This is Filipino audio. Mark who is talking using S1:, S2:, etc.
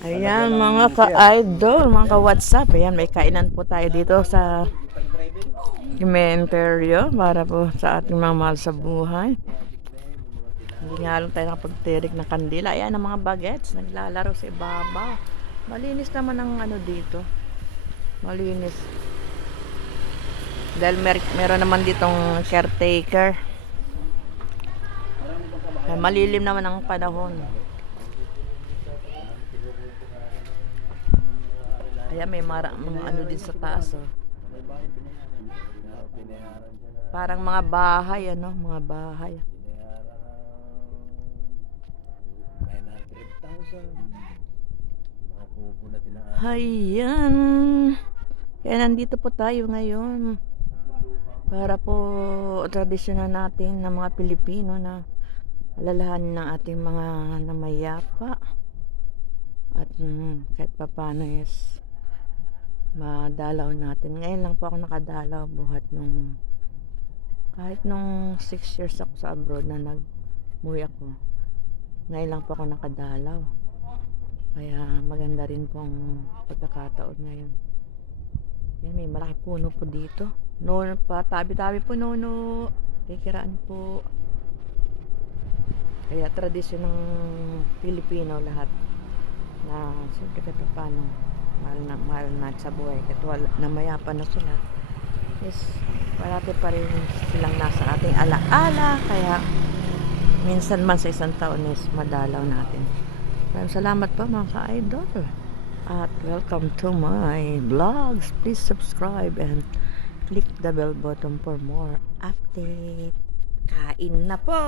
S1: Ayan, mga ka-idol, mga ka-whatsapp. Ayan, may kainan po tayo dito sa Cementerio para po sa ating mga mahal sa buhay. Hindi nga lang tayo nakapagtirik ng kandila. Ayan, ang mga bagets, naglalaro sa ibabaw. Malinis naman ang ano dito. Malinis. Dahil mer meron naman ditong caretaker. Ay, malilim naman ang panahon. Ayan, may mara, mga ano din sa taas, oh. Parang mga bahay, ano, mga bahay. Ayan. Kaya nandito po tayo ngayon. Para po tradisyon natin ng mga Pilipino na alalahanin ng ating mga namayapa. At mm, kahit papano is madalaw natin. Ngayon lang po ako nakadalaw buhat nung kahit nung 6 years ako sa abroad na nagmuwi ako. Ngayon lang po ako nakadalaw. Kaya maganda rin pong pagkakataon ngayon. Yan, may malaki puno po dito. No, pa, tabi-tabi po, no. Kikiraan po. Kaya tradisyon ng Pilipino lahat na siyempre kahit mahal na mahal na sa buhay. Kahit wala, namayapa na sila is parati pa rin silang nasa ating alaala. Kaya minsan man sa isang taon is madalaw natin. Maraming salamat po mga ka-idol. At welcome to my vlogs. Please subscribe and click the bell button for more update. Kain na po